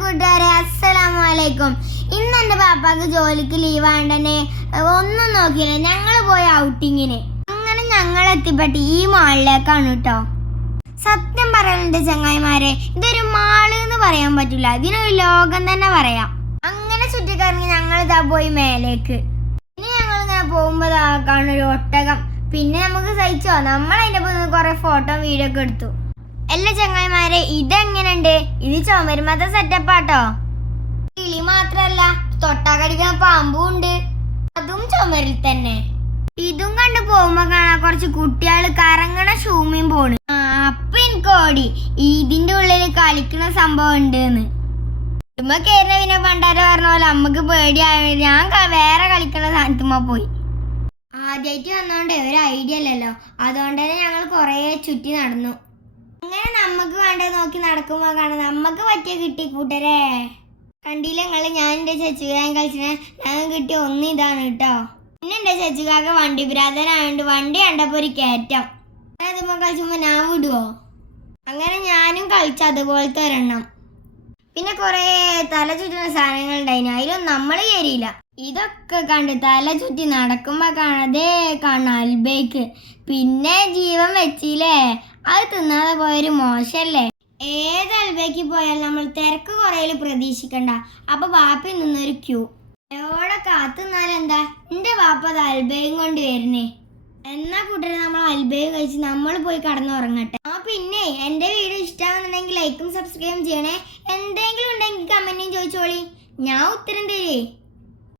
കൂട്ടുകാരെ അസ്സലാമു അലൈക്കും. ഇന്ന് എൻ്റെ പാപ്പാക്ക് ജോലിക്ക് ലീവാണ്ട് തന്നെ ഒന്നും നോക്കിയില്ല, ഞങ്ങൾ പോയ ഔട്ടിങ്ങിന്. അങ്ങനെ ഞങ്ങൾ എത്തിപ്പെട്ട് ഈ മാളിലേക്കാണ് കേട്ടോ. സത്യം പറയാനുണ്ട് ചങ്ങായിമാരെ, ഇതൊരു മാള് എന്ന് പറയാൻ പറ്റില്ല, ഇതിനൊരു ലോകം തന്നെ പറയാം. അങ്ങനെ ചുറ്റിക്കറങ്ങി ഞങ്ങൾ ഇതാ പോയി മേലേക്ക്. ഇനി ഞങ്ങൾ ഇങ്ങനെ പോകുമ്പോൾ കാണുന്നൊരു ഒട്ടകം. പിന്നെ നമുക്ക് സഹിച്ചോ, നമ്മൾ അതിൻ്റെ ഒപ്പം കുറേ ഫോട്ടോ വീഡിയോ ഒക്കെ എടുത്തു. എല്ലാ ചങ്ങായിമാരെ, ഇതെങ്ങനെയുണ്ട്? ഇത് ചുമരുമത്തെ സെറ്റപ്പാട്ടോ. കിളി മാത്രല്ല, തൊട്ടാ കടിക്കുന്ന പാമ്പും ഉണ്ട്, അതും ചുമരിൽ തന്നെ. ഇതും കണ്ടു പോകുമ്പോ കാണാ കുറച്ച് കുട്ടികൾ കറങ്ങണ ഷൂമിയും പോണ്. അപ്പൊ എനിക്ക് ഓടി ഇതിന്റെ ഉള്ളിൽ കളിക്കുന്ന സംഭവം ഉണ്ട് എന്ന്. ഇതുമ്മ കയറുന്ന പിന്നെ പണ്ടാരെ പറഞ്ഞ പോലെ അമ്മക്ക് പേടിയായ ഞാൻ വേറെ കളിക്കുന്ന സാധനത്തുമ്മ പോയി. ആദ്യമായിട്ട് വന്നോണ്ടേ ഒരു ഐഡിയ അല്ലല്ലോ, അതുകൊണ്ട് തന്നെ ഞങ്ങൾ കുറേ ചുറ്റി നടന്നു. അങ്ങനെ നമുക്ക് വേണ്ടത് നോക്കി നടക്കുമ്പോൾ കാണാം നമുക്ക് പറ്റിയ കിട്ടി കൂട്ടരെ. കണ്ടില്ല നിങ്ങൾ, ഞാൻ എൻ്റെ ചേച്ചിക്കാൻ കളിച്ചിനെ ഞങ്ങൾ കിട്ടിയ ഒന്ന് ഇതാണ് കേട്ടോ. പിന്നെ എൻ്റെ ചേച്ചിക്കാക്ക് വണ്ടി ഭ്രാന്തനായോണ്ട് വണ്ടി കണ്ടപ്പോൾ ഒരു കയറ്റം. അതുമ്പോൾ കളിച്ചുമ്പോൾ ഞാൻ വിടുവോ? അങ്ങനെ ഞാനും കളിച്ച അതുപോലത്തെ ഒരെണ്ണം. പിന്നെ കുറേ തല ചുറ്റുന്ന സാധനങ്ങൾ ഉണ്ടായിരുന്നു, അതിലൊന്നും നമ്മൾ കയറിയില്ല. ഇതൊക്കെ കണ്ട് തല ചുറ്റി നടക്കുമ്പോൾ കാണാതെ കാണാം അൽബേക്ക്. പിന്നെ ജീവൻ വെച്ചില്ലേ, അത് തിന്നാതെ പോയൊരു മോശല്ലേ. ഏത് അൽബേക്ക് പോയാലും നമ്മൾ തിരക്ക് കുറേയിൽ പ്രതീക്ഷിക്കണ്ട. അപ്പൊ വാപ്പി നിന്നൊരു ക്യൂ എവിടെ കാത്തുനിന്നാലെന്താ, എൻ്റെ വാപ്പ അത് അൽബയും കൊണ്ട് വരുന്നേ. എന്നാ കൂട്ടരെ നമ്മൾ അൽബയും കഴിച്ച് നമ്മൾ പോയി കടന്നുറങ്ങട്ടെ. പിന്നെ എൻ്റെ വീഡിയോ ഇഷ്ടമാണെന്നുണ്ടെങ്കിൽ ലൈക്കും സബ്സ്ക്രൈബും ചെയ്യണേ. എന്തെങ്കിലും ഉണ്ടെങ്കിൽ കമന്റും ചോദിച്ചോളി, ഞാൻ ഉത്തരം തരേ.